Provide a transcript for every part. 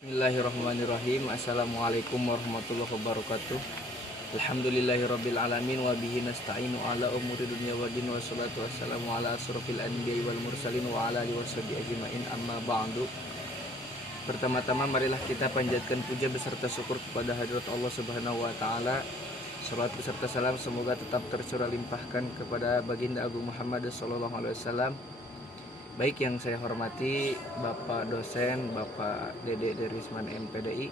Bismillahirrahmanirrahim. Assalamualaikum warahmatullahi wabarakatuh. Alhamdulillahirabbil alamin wa bihi nasta'inu ala umuri dunya waddin wassalatu wassalamu ala asrofil anbiya'i wal mursalin wa ala alihi washabihi ajmain amma ba'du. Pertama-tama marilah kita panjatkan puja beserta syukur kepada hadirat Allah Subhanahu wa taala. Salawat beserta salam semoga tetap tercurah limpahkan kepada baginda Agung Muhammad sallallahu alaihi wasallam. Baik, yang saya hormati Bapak dosen, Bapak Dede Derisman MPDI.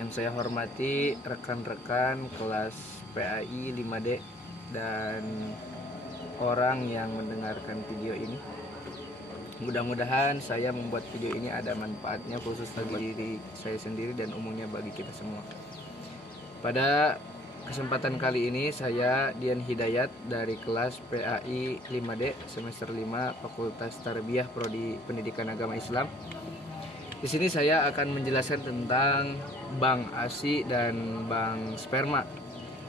Yang saya hormati rekan-rekan kelas PAI 5D dan orang yang mendengarkan video ini. Mudah-mudahan saya membuat video ini ada manfaatnya khusus bagi diri saya sendiri dan umumnya bagi kita semua. Pada kesempatan kali ini saya Dian Hidayat dari kelas PAI 5D semester 5 Fakultas Tarbiyah Prodi Pendidikan Agama Islam. Di sini saya akan menjelaskan tentang bank ASI dan bank sperma,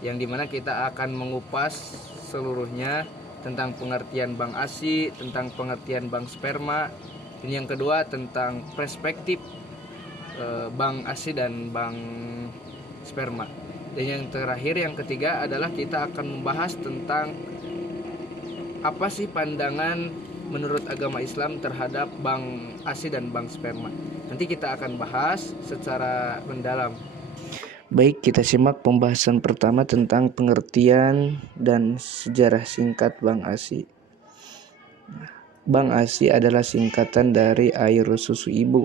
yang dimana kita akan mengupas seluruhnya tentang pengertian bank ASI, tentang pengertian bank sperma, dan yang kedua tentang perspektif bank ASI dan bank sperma. Dan yang terakhir, yang ketiga adalah kita akan membahas tentang apa sih pandangan menurut agama Islam terhadap bank ASI dan bank sperma. Nanti kita akan bahas secara mendalam. Baik, kita simak pembahasan pertama tentang pengertian dan sejarah singkat bank ASI. Bank ASI adalah singkatan dari air susu ibu.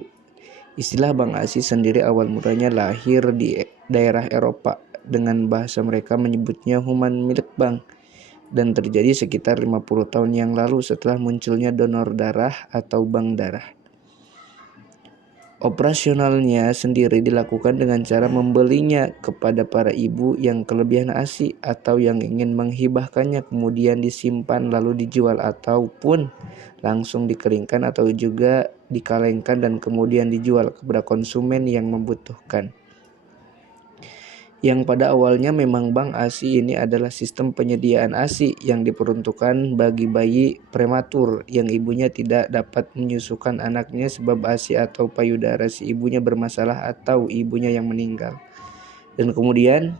Istilah bank ASI sendiri awal mulanya lahir di daerah Eropa. Dengan bahasa mereka menyebutnya Human Milk Bank, dan terjadi sekitar 50 tahun yang lalu setelah munculnya donor darah atau bank darah. Operasionalnya sendiri dilakukan dengan cara membelinya kepada para ibu yang kelebihan ASI atau yang ingin menghibahkannya, kemudian disimpan lalu dijual, ataupun langsung dikeringkan atau juga dikalengkan dan kemudian dijual kepada konsumen yang membutuhkan. Yang pada awalnya memang bank ASI ini adalah sistem penyediaan ASI yang diperuntukkan bagi bayi prematur yang ibunya tidak dapat menyusukan anaknya sebab ASI atau payudara si ibunya bermasalah atau ibunya yang meninggal. Dan kemudian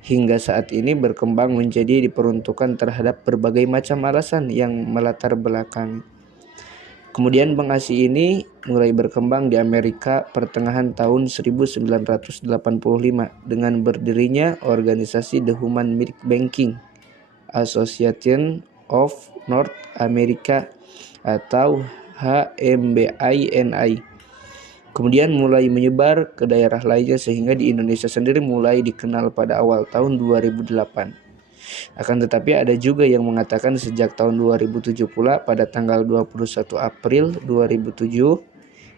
hingga saat ini berkembang menjadi diperuntukkan terhadap berbagai macam alasan yang melatar belakangi. Kemudian bank ASI ini mulai berkembang di Amerika pertengahan tahun 1985 dengan berdirinya organisasi The Human Milk Banking Association of North America atau HMBINI. Kemudian mulai menyebar ke daerah lainnya sehingga di Indonesia sendiri mulai dikenal pada awal tahun 2008. Akan tetapi ada juga yang mengatakan sejak tahun 2007 pula, pada tanggal 21 April 2007,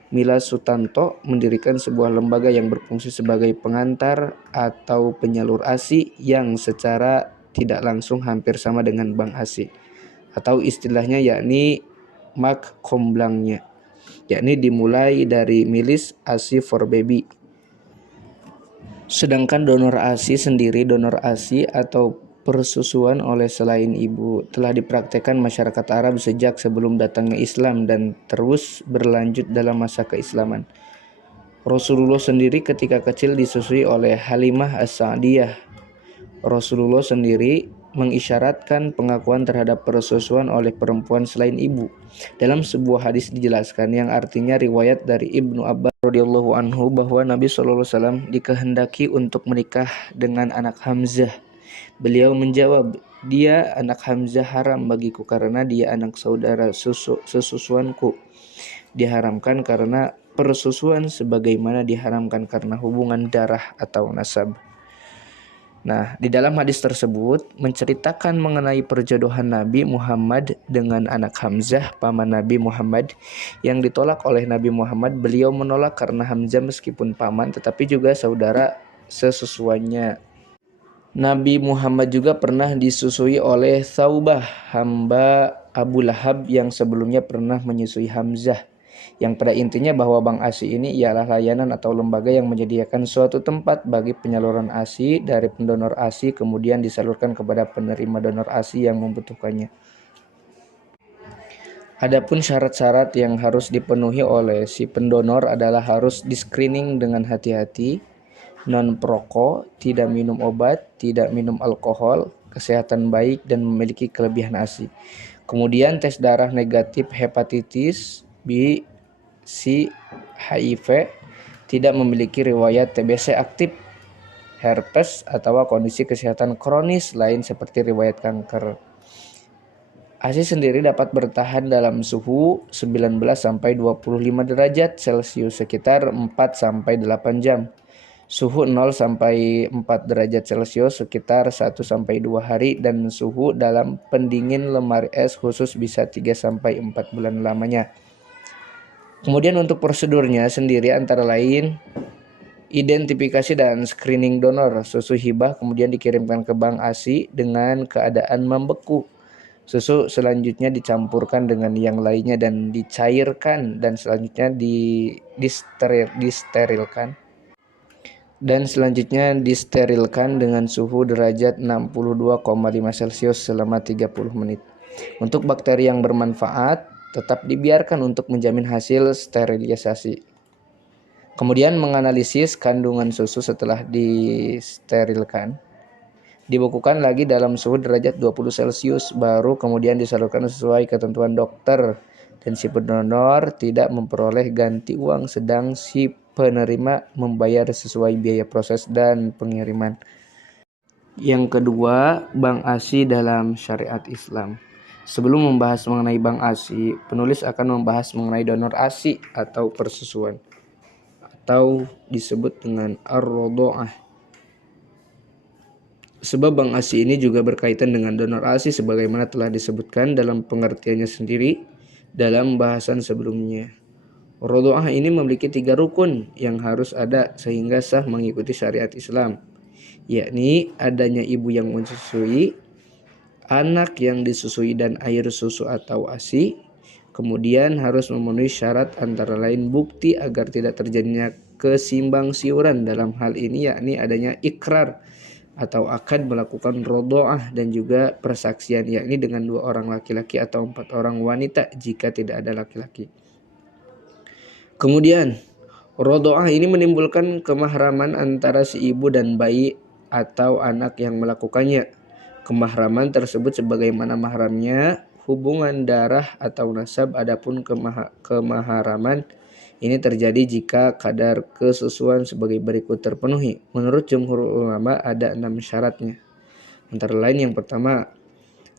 Mila Sutanto mendirikan sebuah lembaga yang berfungsi sebagai pengantar atau penyalur ASI yang secara tidak langsung hampir sama dengan bank ASI, atau istilahnya yakni Mak Komblangnya, yakni dimulai dari milis ASI for Baby. Sedangkan donor ASI sendiri, donor ASI atau persusuan oleh selain ibu, telah dipraktekkan masyarakat Arab sejak sebelum datangnya Islam dan terus berlanjut dalam masa keislaman. Rasulullah sendiri ketika kecil disusui oleh Halimah As-Sa'diyah. Rasulullah sendiri mengisyaratkan pengakuan terhadap persusuan oleh perempuan selain ibu. Dalam sebuah hadis dijelaskan, yang artinya riwayat dari Ibnu Abbas radhiyallahu anhu, bahwa Nabi SAW dikehendaki untuk menikah dengan anak Hamzah. Beliau menjawab, "Dia anak Hamzah haram bagiku karena dia anak saudara sesusuanku. Diharamkan karena persusuan sebagaimana diharamkan karena hubungan darah atau nasab." Nah, di dalam hadis tersebut menceritakan mengenai perjodohan Nabi Muhammad dengan anak Hamzah, paman Nabi Muhammad, yang ditolak oleh Nabi Muhammad. Beliau menolak karena Hamzah meskipun paman tetapi juga saudara sesusuannya. Nabi Muhammad juga pernah disusui oleh Thawbah, hamba Abu Lahab yang sebelumnya pernah menyusui Hamzah. Yang pada intinya bahwa bank ASI ini ialah layanan atau lembaga yang menyediakan suatu tempat bagi penyaluran ASI dari pendonor ASI kemudian disalurkan kepada penerima donor ASI yang membutuhkannya. Adapun syarat-syarat yang harus dipenuhi oleh si pendonor adalah harus di-screening dengan hati-hati, non-perokok, tidak minum obat, tidak minum alkohol, kesehatan baik, dan memiliki kelebihan ASI. Kemudian tes darah negatif hepatitis B, C, HIV, tidak memiliki riwayat TBC aktif, herpes, atau kondisi kesehatan kronis lain seperti riwayat kanker. ASI sendiri dapat bertahan dalam suhu 19 sampai 25 derajat Celcius sekitar 4 sampai 8 jam. Suhu 0 sampai 4 derajat Celcius sekitar 1 sampai 2 hari dan suhu dalam pendingin lemari es khusus bisa 3 sampai 4 bulan lamanya. Kemudian untuk prosedurnya sendiri antara lain identifikasi dan screening donor susu hibah kemudian dikirimkan ke bank ASI dengan keadaan membeku. Susu selanjutnya dicampurkan dengan yang lainnya dan dicairkan dan selanjutnya disterilkan. Dan selanjutnya disterilkan dengan suhu derajat 62,5 Celcius selama 30 menit. Untuk bakteri yang bermanfaat tetap dibiarkan untuk menjamin hasil sterilisasi. Kemudian menganalisis kandungan susu setelah disterilkan. Dibekukan lagi dalam suhu derajat 20 Celcius baru kemudian disalurkan sesuai ketentuan dokter dan si pendonor tidak memperoleh ganti uang sedang si penerima membayar sesuai biaya proses dan pengiriman. Yang kedua, Bank ASI dalam syariat Islam. Sebelum membahas mengenai Bank ASI, penulis akan membahas mengenai donor ASI atau persusuan atau disebut dengan ar-rodho'ah. Sebab Bank ASI ini juga berkaitan dengan donor ASI sebagaimana telah disebutkan dalam pengertiannya sendiri dalam bahasan sebelumnya. Rodho'ah ini memiliki 3 rukun yang harus ada sehingga sah mengikuti syariat Islam, yakni adanya ibu yang menyusui, anak yang disusui dan air susu atau ASI, kemudian harus memenuhi syarat antara lain bukti agar tidak terjadinya kesimbang siuran dalam hal ini yakni adanya ikrar atau akad melakukan rodho'ah dan juga persaksian yakni dengan 2 orang laki-laki atau 4 orang wanita jika tidak ada laki-laki. Kemudian rodho'ah ini menimbulkan kemahraman antara si ibu dan bayi atau anak yang melakukannya. Kemahraman tersebut sebagaimana mahramnya hubungan darah atau nasab. Adapun kemahraman ini terjadi jika kadar kesusuan sebagai berikut terpenuhi. Menurut jumhur ulama ada 6 syaratnya. Antara lain yang pertama,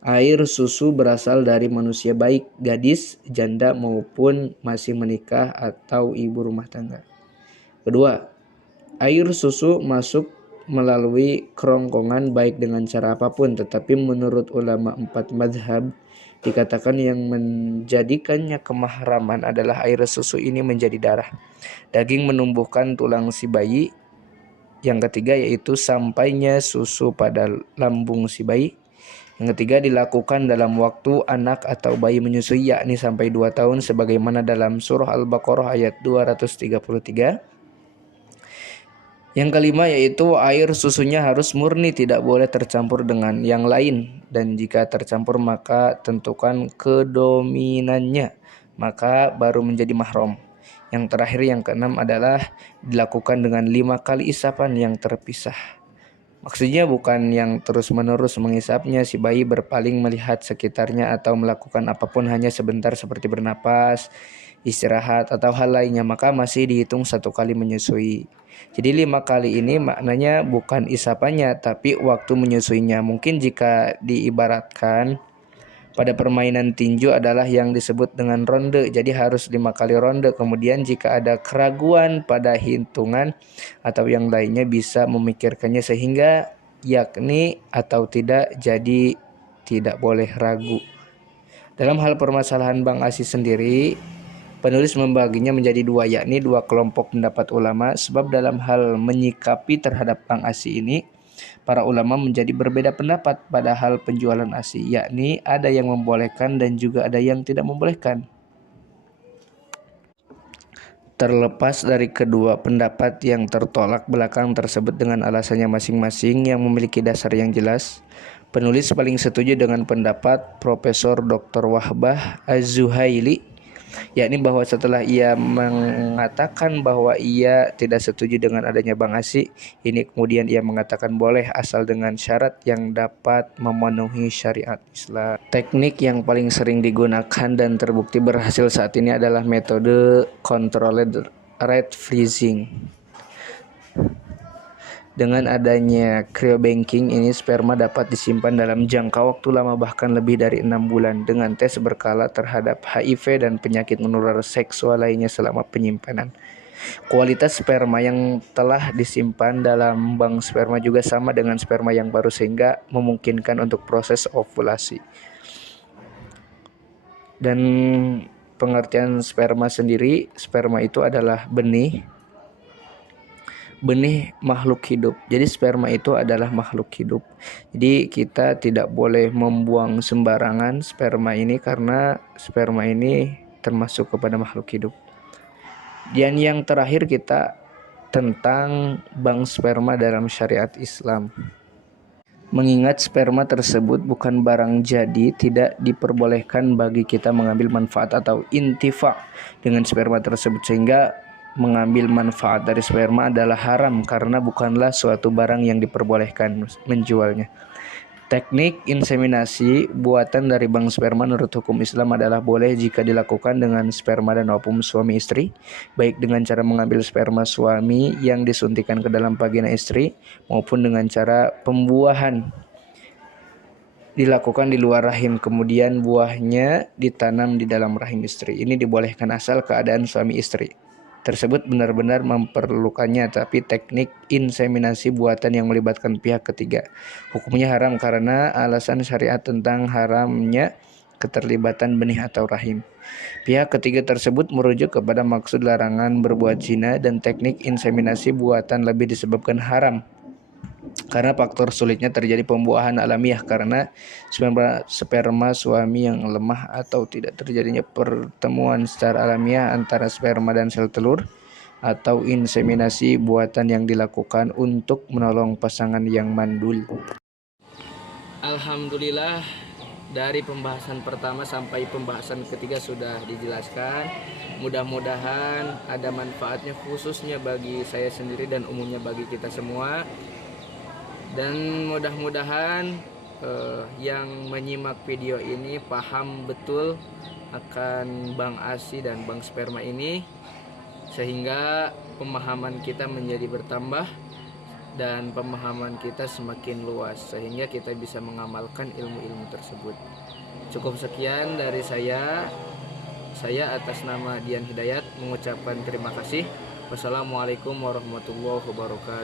air susu berasal dari manusia baik, gadis, janda maupun masih menikah atau ibu rumah tangga. Kedua, air susu masuk melalui kerongkongan baik dengan cara apapun, tetapi menurut ulama 4 mazhab dikatakan yang menjadikannya kemahraman adalah air susu ini menjadi darah, daging menumbuhkan tulang si bayi. Yang ketiga yaitu sampainya susu pada lambung si bayi. Yang ketiga dilakukan dalam waktu anak atau bayi menyusui yakni sampai 2 tahun sebagaimana dalam surah Al-Baqarah ayat 233. Yang kelima yaitu air susunya harus murni, tidak boleh tercampur dengan yang lain, dan jika tercampur maka tentukan kedominannya, maka baru menjadi mahram. Yang terakhir yang keenam adalah dilakukan dengan 5 kali isapan yang terpisah. Maksudnya bukan yang terus-menerus mengisapnya, si bayi berpaling melihat sekitarnya atau melakukan apapun hanya sebentar seperti bernapas, istirahat atau hal lainnya, maka masih dihitung 1 kali menyusui. Jadi 5 kali ini maknanya bukan isapannya tapi waktu menyusuinya. Mungkin jika diibaratkan pada permainan tinju adalah yang disebut dengan ronde. Jadi harus 5 kali ronde. Kemudian jika ada keraguan pada hitungan atau yang lainnya bisa memikirkannya sehingga yakni atau tidak, jadi tidak boleh ragu. Dalam hal permasalahan Bank ASI sendiri, penulis membaginya menjadi 2 yakni 2 kelompok pendapat ulama. Sebab dalam hal menyikapi terhadap Bank ASI ini para ulama menjadi berbeda pendapat pada hal penjualan ASI, yakni ada yang membolehkan dan juga ada yang tidak membolehkan. Terlepas dari kedua pendapat yang tertolak belakang tersebut dengan alasannya masing-masing yang memiliki dasar yang jelas, penulis paling setuju dengan pendapat Profesor Dr. Wahbah Az-Zuhaili, yakni bahwa setelah ia mengatakan bahwa ia tidak setuju dengan adanya Bank ASI, ini kemudian ia mengatakan boleh asal dengan syarat yang dapat memenuhi syariat Islam. Teknik yang paling sering digunakan dan terbukti berhasil saat ini adalah metode controlled rate freezing. Dengan adanya cryobanking ini, sperma dapat disimpan dalam jangka waktu lama bahkan lebih dari 6 bulan dengan tes berkala terhadap HIV dan penyakit menular seksual lainnya selama penyimpanan. Kualitas sperma yang telah disimpan dalam bank sperma juga sama dengan sperma yang baru sehingga memungkinkan untuk proses ovulasi. Dan pengertian sperma sendiri, sperma itu adalah benih makhluk hidup. Jadi sperma itu adalah makhluk hidup. Jadi kita tidak boleh membuang sembarangan sperma ini karena sperma ini termasuk kepada makhluk hidup. Dan yang terakhir kita tentang bank sperma dalam syariat Islam. Mengingat sperma tersebut bukan barang jadi, tidak diperbolehkan bagi kita mengambil manfaat atau intifa dengan sperma tersebut, sehingga mengambil manfaat dari sperma adalah haram karena bukanlah suatu barang yang diperbolehkan menjualnya. Teknik inseminasi buatan dari bank sperma menurut hukum Islam adalah boleh jika dilakukan dengan sperma dan ovum suami istri, baik dengan cara mengambil sperma suami yang disuntikan ke dalam vagina istri maupun dengan cara pembuahan dilakukan di luar rahim, kemudian buahnya ditanam di dalam rahim istri. Ini dibolehkan asal keadaan suami istri tersebut benar-benar memerlukannya, tapi teknik inseminasi buatan yang melibatkan pihak ketiga hukumnya haram karena alasan syariat tentang haramnya keterlibatan benih atau rahim. Pihak ketiga tersebut merujuk kepada maksud larangan berbuat zina, dan teknik inseminasi buatan lebih disebabkan haram karena faktor sulitnya terjadi pembuahan alamiah karena sperma suami yang lemah atau tidak terjadinya pertemuan secara alamiah antara sperma dan sel telur, atau inseminasi buatan yang dilakukan untuk menolong pasangan yang mandul. Alhamdulillah, dari pembahasan pertama sampai pembahasan ketiga sudah dijelaskan. Mudah-mudahan ada manfaatnya khususnya bagi saya sendiri dan umumnya bagi kita semua. Dan mudah-mudahan yang menyimak video ini paham betul akan bank ASI dan bank sperma ini, sehingga pemahaman kita menjadi bertambah dan pemahaman kita semakin luas sehingga kita bisa mengamalkan ilmu-ilmu tersebut. Cukup sekian dari saya atas nama Dian Hidayat mengucapkan terima kasih. Wassalamualaikum warahmatullahi wabarakatuh.